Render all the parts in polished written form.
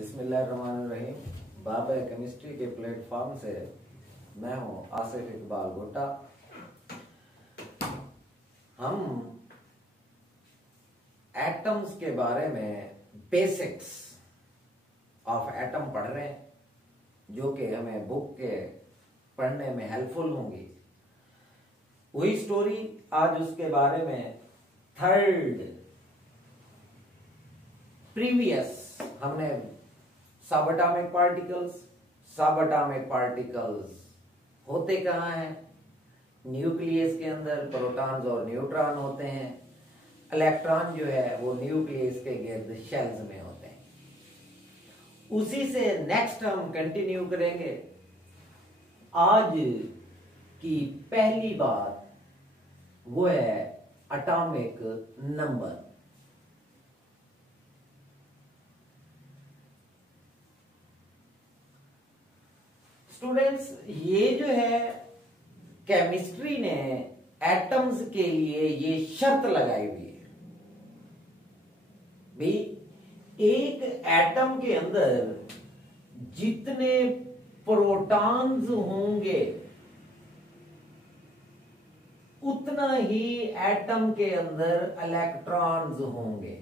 बिस्मिल्लाहिर्रहमानिर्रहीम। बाब केमिस्ट्री के प्लेटफॉर्म से मैं हूं आसिफ इकबाल गुट्टा। हम एटम्स के बारे में बेसिक्स ऑफ एटम पढ़ रहे हैं, जो कि हमें बुक के पढ़ने में हेल्पफुल होंगी। वही स्टोरी आज उसके बारे में थर्ड प्रीवियस हमने सब एटॉमिक पार्टिकल्स होते कहाँ हैं? न्यूक्लियस के अंदर प्रोटॉन्स और न्यूट्रॉन होते हैं। इलेक्ट्रॉन जो है वो न्यूक्लियस के गिर्द शेल्स में होते हैं। उसी से नेक्स्ट हम कंटिन्यू करेंगे। आज की पहली बात वो है एटॉमिक नंबर। स्टूडेंट्स, ये जो है केमिस्ट्री ने एटम्स के लिए ये शर्त लगाई हुई है भाई, एक एटम के अंदर जितने प्रोटॉन्स होंगे उतना ही एटम के अंदर इलेक्ट्रॉन्स होंगे।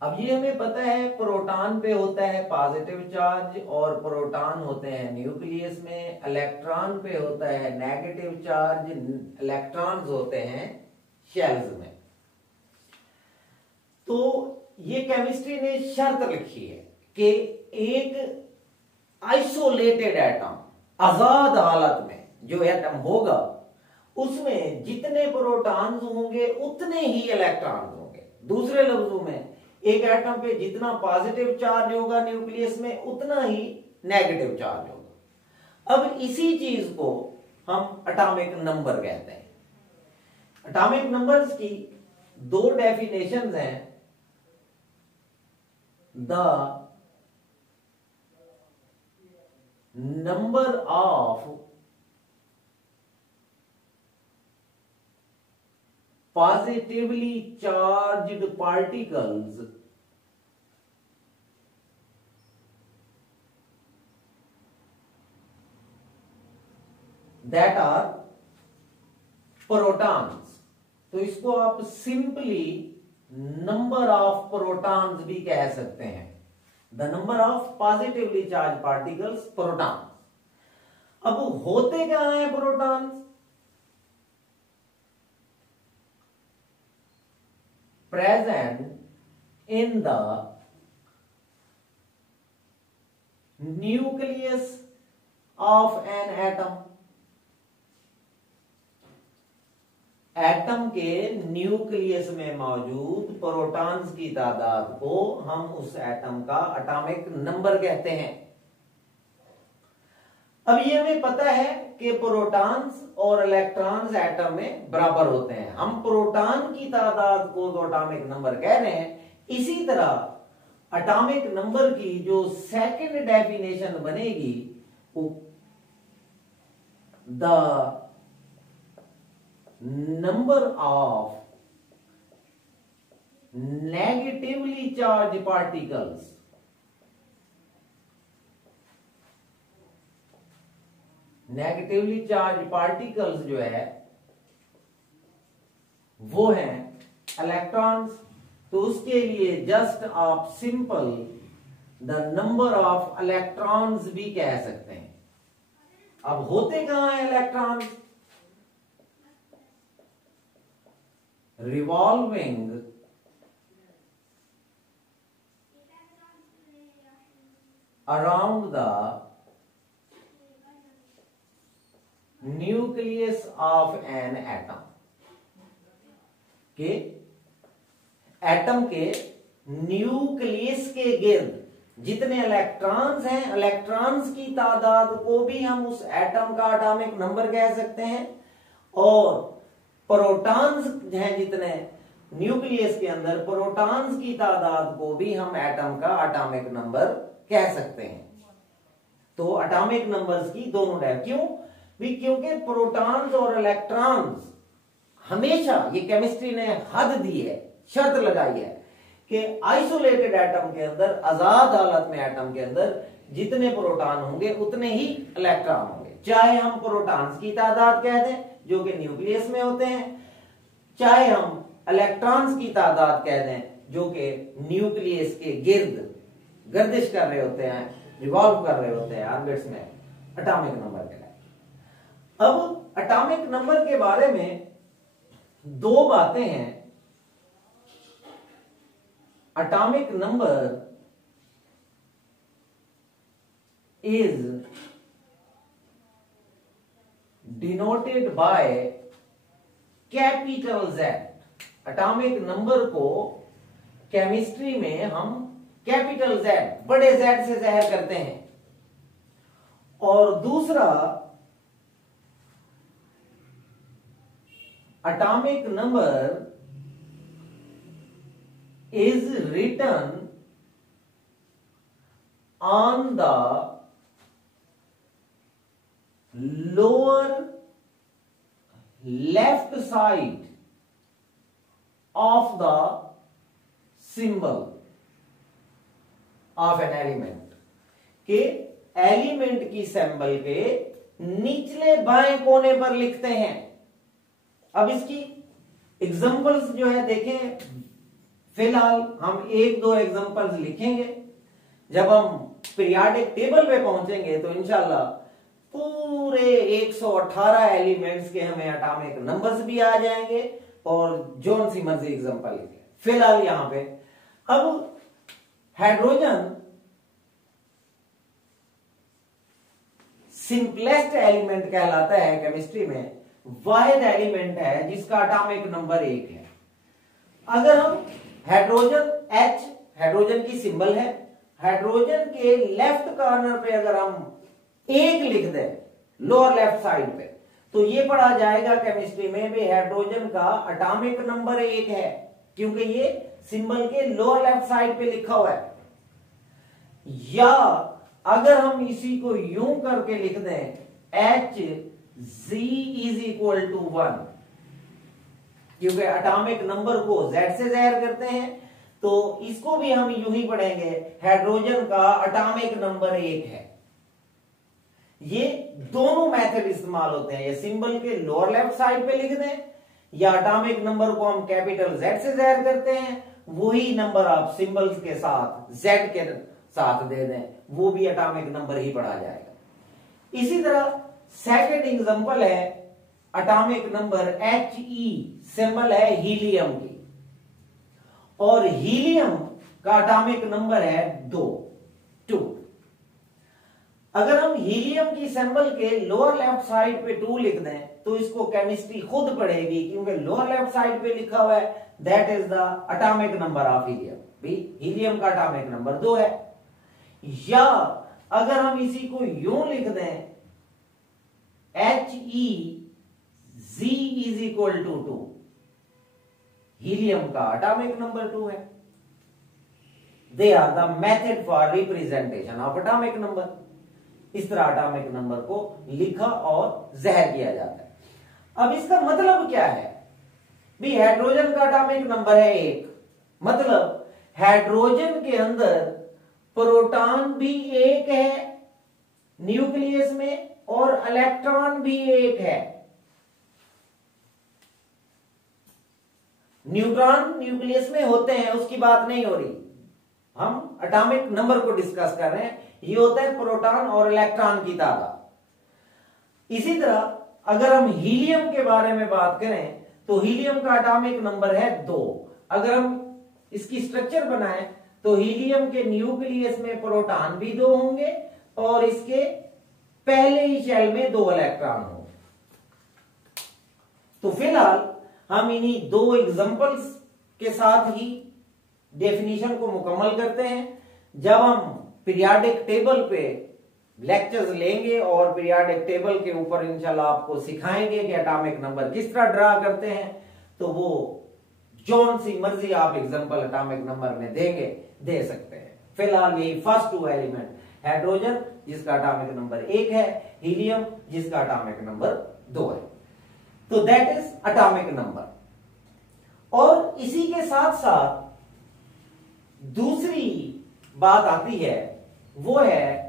अब ये हमें पता है, प्रोटॉन पे होता है पॉजिटिव चार्ज और प्रोटॉन होते हैं न्यूक्लियस में। इलेक्ट्रॉन पे होता है नेगेटिव चार्ज, इलेक्ट्रॉन्स होते हैं शेल्स में। तो ये केमिस्ट्री ने शर्त रखी है कि एक आइसोलेटेड एटम, आजाद हालत में जो एटम होगा उसमें जितने प्रोटॉन्स होंगे उतने ही इलेक्ट्रॉन्स होंगे। दूसरे लफ्जों में, एक एटम पे जितना पॉजिटिव चार्ज होगा न्यूक्लियस में उतना ही नेगेटिव चार्ज होगा। अब इसी चीज को हम एटॉमिक नंबर कहते हैं। एटॉमिक नंबर्स की दो डेफिनेशंस हैं। The number of positively charged particles that are protons। तो इसको आप सिंपली नंबर ऑफ प्रोटॉन्स भी कह सकते हैं। The number of positively charge particles, protons. अब होते क्या हैं protons? present in the nucleus of an atom। Atom के न्यूक्लियस में मौजूद प्रोटॉन्स की तादाद को हम उस एटम का एटॉमिक नंबर कहते हैं। अब ये हमें पता है कि प्रोटॉन्स और इलेक्ट्रॉन्स एटम में बराबर होते हैं। हम प्रोटॉन की तादाद को तो एटॉमिक नंबर कह रहे हैं। इसी तरह एटॉमिक नंबर की जो सेकंड डेफिनेशन बनेगी वो the number of negatively charge particles. Negatively charge particles जो है वो हैं इलेक्ट्रॉन्स। तो उसके लिए जस्ट आप simple the number of electrons भी कह सकते हैं। अब होते कहां हैं electrons? Revolving around the nucleus of an atom. के एटम के न्यूक्लियस के गिर्द जितने इलेक्ट्रॉन्स हैं, इलेक्ट्रॉन्स की तादाद को भी हम उस एटम का एटॉमिक नंबर कह सकते हैं। और प्रोटॉन्स हैं जितने न्यूक्लियस के अंदर, प्रोटॉन्स की तादाद को भी हम एटम का एटॉमिक नंबर कह सकते हैं। तो एटॉमिक नंबर्स की दोनों है। क्यों? क्योंकि प्रोटॉन्स और इलेक्ट्रॉन्स हमेशा, ये केमिस्ट्री ने हद दी है, शर्त लगाई है कि आइसोलेटेड एटम के अंदर, आजाद हालत में एटम के अंदर जितने प्रोटॉन होंगे उतने ही इलेक्ट्रॉन होंगे, चाहे हम प्रोटॉन्स की तादाद कह दें जो कि न्यूक्लियस में होते हैं, चाहे हम इलेक्ट्रॉन्स की तादाद कह दें जो कि न्यूक्लियस के गिर्द गर्दिश कर रहे होते हैं, रिवॉल्व कर रहे होते हैं ऑर्बिट्स में, एटॉमिक नंबर कहलाते हैं। अब एटॉमिक नंबर के बारे में दो बातें हैं। Atomic number is denoted by capital Z। Atomic number को केमिस्ट्री में हम कैपिटल Z, बड़े Z से जाहिर करते हैं। और दूसरा, atomic number is written on the lower left side of the symbol of an element, के एलिमेंट की सिंबल के निचले बाएं कोने पर लिखते हैं। अब इसकी एग्जांपल्स जो है देखें, फिलहाल हम एक दो एग्जांपल्स लिखेंगे, जब हम पीरियोडिक टेबल पे पहुंचेंगे तो इंशाल्लाह पूरे 118 एलिमेंट्स के हमें एटॉमिक नंबर्स भी आ जाएंगे और जोन सी मर्जी एग्जांपल लिखें। फिलहाल यहां पे अब हाइड्रोजन सिंपलेस्ट एलिमेंट कहलाता है केमिस्ट्री में, वाहिद एलिमेंट है जिसका एटॉमिक नंबर 1 है। अगर हम हाइड्रोजन H हाइड्रोजन की सिंबल है, हाइड्रोजन के लेफ्ट कॉर्नर पे अगर हम 1 लिख दें लोअर लेफ्ट साइड पे, तो ये पढ़ा जाएगा केमिस्ट्री में भी हाइड्रोजन का एटॉमिक नंबर 1 है, क्योंकि ये सिंबल के लोअर लेफ्ट साइड पे लिखा हुआ है। या अगर हम इसी को यूं करके लिख दें Hz इज इक्वल टू 1, क्योंकि एटॉमिक नंबर को Z से जाहिर करते हैं, तो इसको भी हम यूं ही पढ़ेंगे, हाइड्रोजन का एटॉमिक नंबर 1 है। ये दोनों मेथड इस्तेमाल होते हैं, ये सिंबल के लोअर लेफ्ट साइड पे लिख दें या एटॉमिक नंबर को हम कैपिटल Z से जाहिर करते हैं, वही नंबर आप सिंबल्स के साथ Z के साथ दे दें, वो भी एटॉमिक नंबर ही पढ़ा जाएगा। इसी तरह सेकंड एग्जांपल है एटॉमिक नंबर He, सिंबल है हीलियम की, और हीलियम का एटॉमिक नंबर है 2। अगर हम हीलियम की सिंबल के लोअर लेफ्ट साइड पे 2 लिख दें तो इसको केमिस्ट्री खुद पढ़ेगी, क्योंकि लोअर लेफ्ट साइड पे लिखा हुआ है that is the atomic number of helium. भी हीलियम का एटॉमिक नंबर 2 है। या अगर हम इसी को यूं लिख दें Hez is equal to 2, helium का एटॉमिक नंबर 2 है। They are the method for representation of atomic number. इस तरह एटॉमिक नंबर को लिखा और जाहिर किया जाता है। अब इसका मतलब क्या है? भी हाइड्रोजन का एटॉमिक नंबर है 1, मतलब हाइड्रोजन के अंदर प्रोटॉन भी 1 है न्यूक्लियस में और इलेक्ट्रॉन भी 1 है। न्यूट्रॉन न्यूक्लियस में होते हैं, उसकी बात नहीं हो रही, हम एटॉमिक नंबर को डिस्कस कर रहे हैं। ये होता है प्रोटॉन और इलेक्ट्रॉन की तादाद। इसी तरह अगर हम हीलियम के बारे में बात करें तो हीलियम का एटॉमिक नंबर है 2। अगर हम इसकी स्ट्रक्चर बनाएं तो हीलियम के न्यूक्लियस में प्रोटॉन भी 2 होंगे और इसके पहले ही शेल में 2 इलेक्ट्रॉन होंगे। तो फिलहाल हम इन्हीं 2 एग्जांपल्स के साथ ही डेफिनेशन को मुकम्मल करते हैं। जब हम पीरियोडिक टेबल पे लेक्चर्स लेंगे और पीरियोडिक टेबल के ऊपर इंशाल्लाह आपको सिखाएंगे कि एटॉमिक नंबर किस तरह ड्रा करते हैं, तो वो जोन सी मर्जी आप एग्जांपल एटॉमिक नंबर में दे सकते हैं। फिलहाल यही फर्स्ट 2 एलिमेंट, हाइड्रोजन जिसका एटॉमिक नंबर 1 है, हीलियम जिसका एटॉमिक नंबर 2 है। तो दैट इज एटॉमिक नंबर। और इसी के साथ साथ दूसरी बात आती है वो है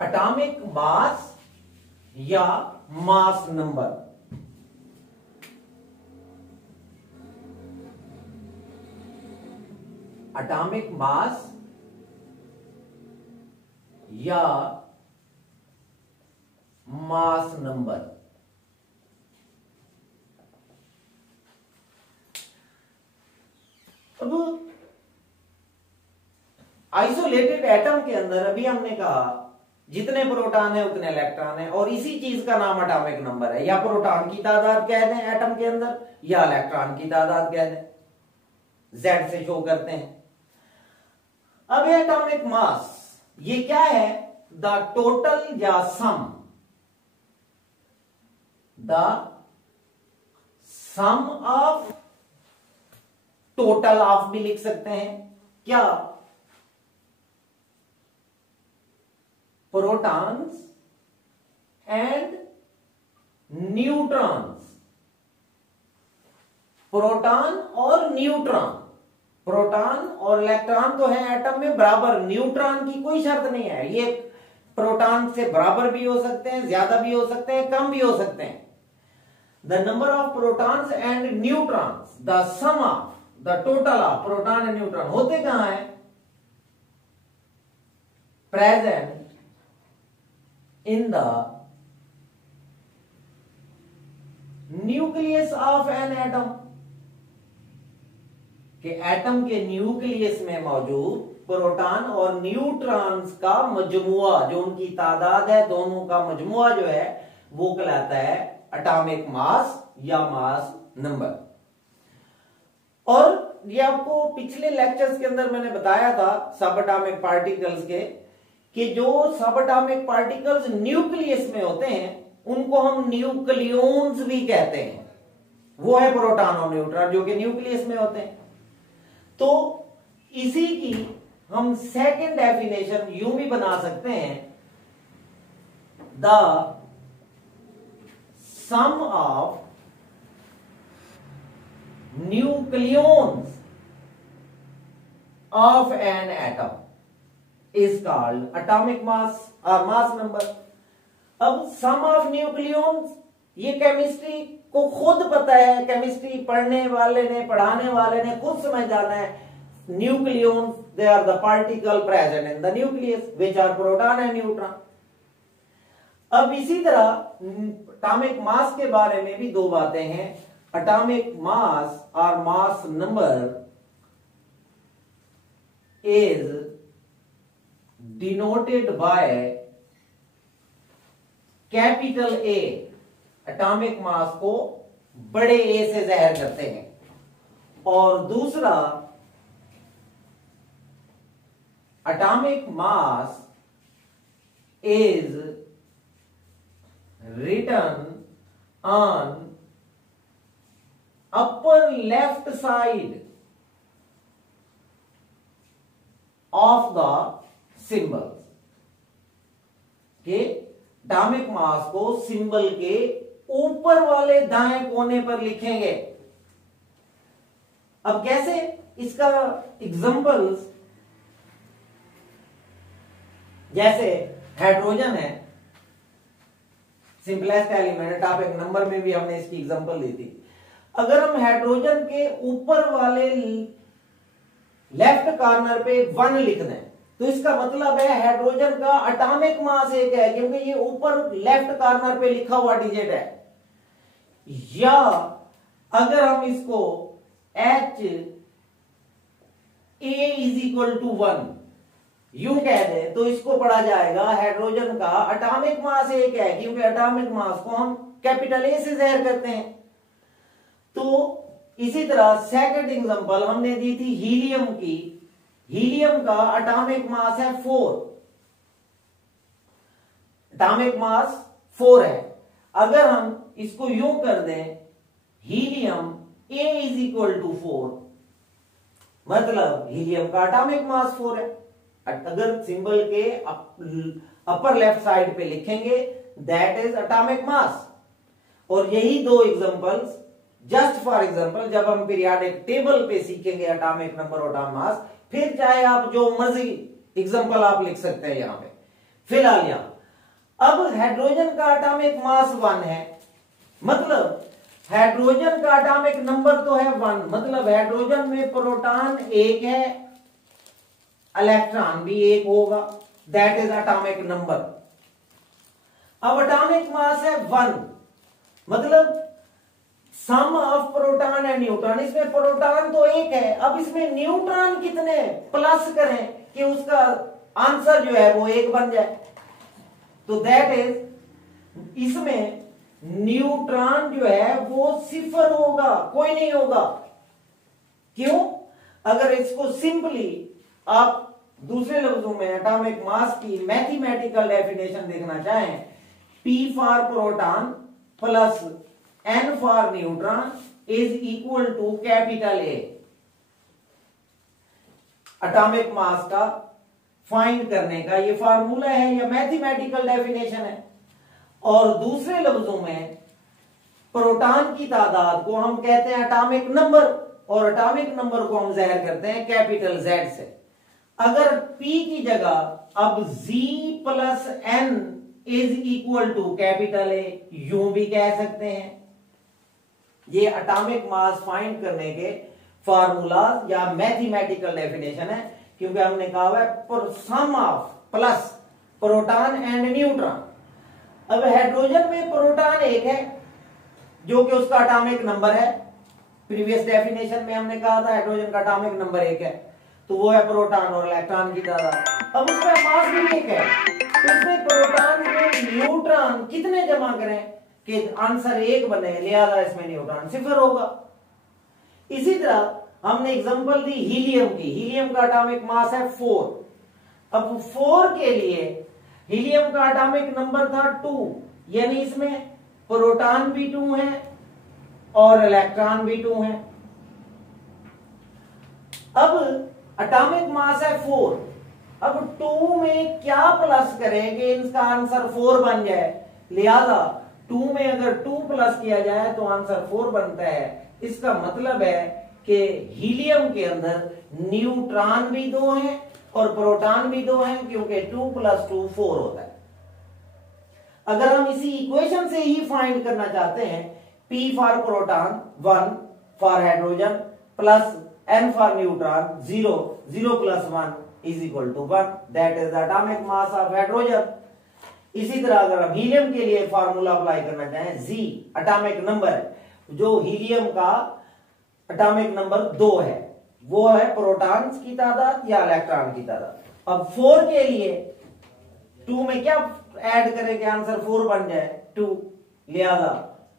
एटॉमिक मास या मास नंबर। एटॉमिक मास या मास नंबर। अब आइसोलेटेड एटम के अंदर अभी हमने कहा जितने प्रोटॉन है उतने इलेक्ट्रॉन है, और इसी चीज का नाम एटॉमिक नंबर है। या प्रोटॉन की तादाद कह दें एटम के अंदर, या इलेक्ट्रॉन की तादाद कह दें, Z से शो करते हैं। अब एटॉमिक मास ये क्या है? द टोटल या सम ऑफ, टोटल ऑफ भी लिख सकते हैं क्या, प्रोटॉन्स एंड न्यूट्रॉन्स। प्रोटॉन और न्यूट्रॉन, प्रोटॉन और इलेक्ट्रॉन तो है एटम में बराबर, न्यूट्रॉन की कोई शर्त नहीं है। ये प्रोटॉन से बराबर भी हो सकते हैं, ज्यादा भी हो सकते हैं, कम भी हो सकते हैं। The number of protons and neutrons, the sum of the total of proton and neutron होते कहां है? Present in the nucleus of an atom, कि एटम के न्यूक्लियस में मौजूद प्रोटॉन और न्यूट्रॉन्स का मजमुआ, जो उनकी तादाद है दोनों का मजमुआ जो है वो कहलाता है एटॉमिक मास या मास नंबर। और ये आपको पिछले लेक्चर्स के अंदर मैंने बताया था सब एटॉमिक पार्टिकल्स के, कि जो सब एटॉमिक पार्टिकल्स न्यूक्लियस में होते हैं उनको हम न्यूक्लियॉन्स भी कहते हैं। वो है प्रोटॉन और न्यूट्रॉन जो कि न्यूक्लियस में होते हैं। तो इसी की हम सेकंड डेफिनेशन यूं भी बना सकते हैं, the sum of nucleons of an atom is called atomic mass और मास नंबर। अब सम ऑफ न्यूक्लियॉन्स, ये केमिस्ट्री को खुद पता है, केमिस्ट्री पढ़ने वाले ने, पढ़ाने वाले ने खुद समझ जाना है। Nucleons, they are the particle present in the nucleus which are proton and neutron. अब इसी तरह एटॉमिक मास के बारे में भी दो बातें हैं। एटॉमिक मास और mass number is denoted by capital A. Atomic mass को बड़े ए से जाहिर करते हैं। और दूसरा, atomic mass is written on upper left side of the symbol, के एटॉमिक मास को सिंबल के ऊपर वाले दाएं कोने पर लिखेंगे। अब कैसे? इसका एग्जांपल्स, जैसे हाइड्रोजन है सिंपलेस्ट एलिमेंट, एटॉमिक नंबर में भी हमने इसकी एग्जांपल दी थी। अगर हम हाइड्रोजन के ऊपर वाले लेफ्ट कॉर्नर पे 1 लिख दें तो इसका मतलब है हाइड्रोजन का एटॉमिक मास 1 है, क्योंकि ये ऊपर लेफ्ट कॉर्नर पे लिखा हुआ डिजिट है। या अगर हम इसको H A is equal to 1 यूं कह दें तो इसको पढ़ा जाएगा हाइड्रोजन का एटॉमिक मास 1 है, क्योंकि एटॉमिक मास को हम कैपिटल ए से जाहिर करते हैं। तो इसी तरह सेकंड एग्जांपल हमने दी थी हीलियम की। हीलियम का एटॉमिक मास है 4, एटॉमिक मास 4 है। अगर हम इसको यूं कर दें helium A is equal to 4, मतलब हीलियम का एटॉमिक मास 4 है। अगर सिंबल के अपर लेफ्ट साइड पे लिखेंगे दैट इज एटॉमिक मास। और यही दो एग्जांपल्स जस्ट फॉर एग्जांपल जब हम पीरियोडिक टेबल पे सीखेंगे एटॉमिक नंबर और एटॉमिक मास, फिर चाहे आप जो मर्जी एग्जांपल आप लिख सकते हैं यहां पे। फिलहाल यहां अब हाइड्रोजन का एटॉमिक मास 1 है, मतलब हाइड्रोजन का एटॉमिक नंबर तो है 1, मतलब हाइड्रोजन में प्रोटॉन 1 है, इलेक्ट्रॉन भी 1 होगा, दैट इज एटॉमिक नंबर। अब एटॉमिक मास है 1, मतलब सम ऑफ प्रोटॉन एंड न्यूट्रॉन, इसमें प्रोटॉन तो 1 है, अब इसमें न्यूट्रॉन कितने प्लस करें कि उसका आंसर जो है वो 1 बन जाए, तो दैट इज इसमें न्यूट्रॉन जो है वो 0 होगा, कोई नहीं होगा। क्यों? अगर इसको सिंपली आप दूसरे लफ्जों में एटॉमिक मास की मैथमेटिकल डेफिनेशन देखना चाहें, P for proton plus N for neutron is equal to capital A। Atomic mass का फाइंड करने का ये फार्मूला है या मैथमेटिकल डेफिनेशन है। और दूसरे लफ्जों में प्रोटॉन की तादाद को हम कहते हैं एटॉमिक नंबर, और एटॉमिक नंबर को हम जाहिर करते हैं कैपिटल Z से। अगर P की जगह अब Z plus N is equal to capital A यूं भी कह सकते हैं। ये एटॉमिक मास फाइंड करने के फार्मूलाज या मैथमेटिकल डेफिनेशन है, क्योंकि हमने कहा हुआ है sum of plus proton and neutron. अब हाइड्रोजन में प्रोटॉन 1 है जो कि उसका एटॉमिक नंबर है, प्रीवियस डेफिनेशन में हमने कहा था हाइड्रोजन का एटॉमिक नंबर 1 है, तो वो है प्रोटॉन और इलेक्ट्रॉन की तादाद। अब उसका मास भी 1 है, तो इसमें प्रोटॉन में न्यूट्रॉन कितने जमा करें कि आंसर 1 बने, लिहाजा इसमें न्यूट्रॉन 0 होगा। इसी तरह हमने एग्जांपल दी हीलियम की, हीलियम का एटॉमिक मास है 4। अब 4 के लिए हीलियम का एटॉमिक नंबर था 2, यानी इसमें प्रोटॉन भी 2 है और इलेक्ट्रॉन भी 2 है। अब एटॉमिक मास है 4, अब 2 में क्या प्लस करें कि इसका आंसर 4 बन जाए, लिहाजा 2 में अगर 2 प्लस किया जाए तो आंसर 4 बनता है। इसका मतलब है कि हीलियम के अंदर न्यूट्रॉन भी 2 हैं और प्रोटॉन भी 2 हैं, क्योंकि 2 + 2 4 होता है। अगर हम इसी इक्वेशन से ही फाइंड करना चाहते हैं, P for proton 1 for hydrogen plus N for neutron 0, 0 + 1 is equal to 1, that is the atomic mass of hydrogen. इसी तरह अगर हम हीलियम के लिए फार्मूला अप्लाई करना चाहें, Z एटॉमिक नंबर है, जो हीलियम का एटॉमिक नंबर 2 है, वो है प्रोटॉन्स की तादाद या इलेक्ट्रॉन की तादाद। अब 4 के लिए 2 में क्या ऐड करें कि आंसर 4 बन जाए, 2, लिहाजा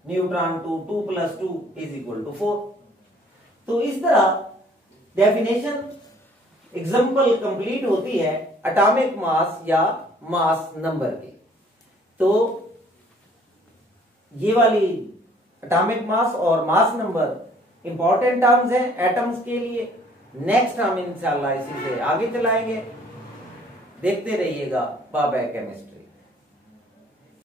न्यूट्रॉन 2, 2 + 2 इज इक्वल टू 4। तो इस तरह डेफिनेशन एग्जांपल कंप्लीट होती है एटॉमिक मास या मास नंबर की। तो ये वाली एटॉमिक मास और मास नंबर इंपॉर्टेंट टर्म्स हैं एटम्स के लिए। नेक्स्ट हम इंशाल्लाह इसी से आगे चलाएंगे। देखते रहिएगा बाबा केमिस्ट्री।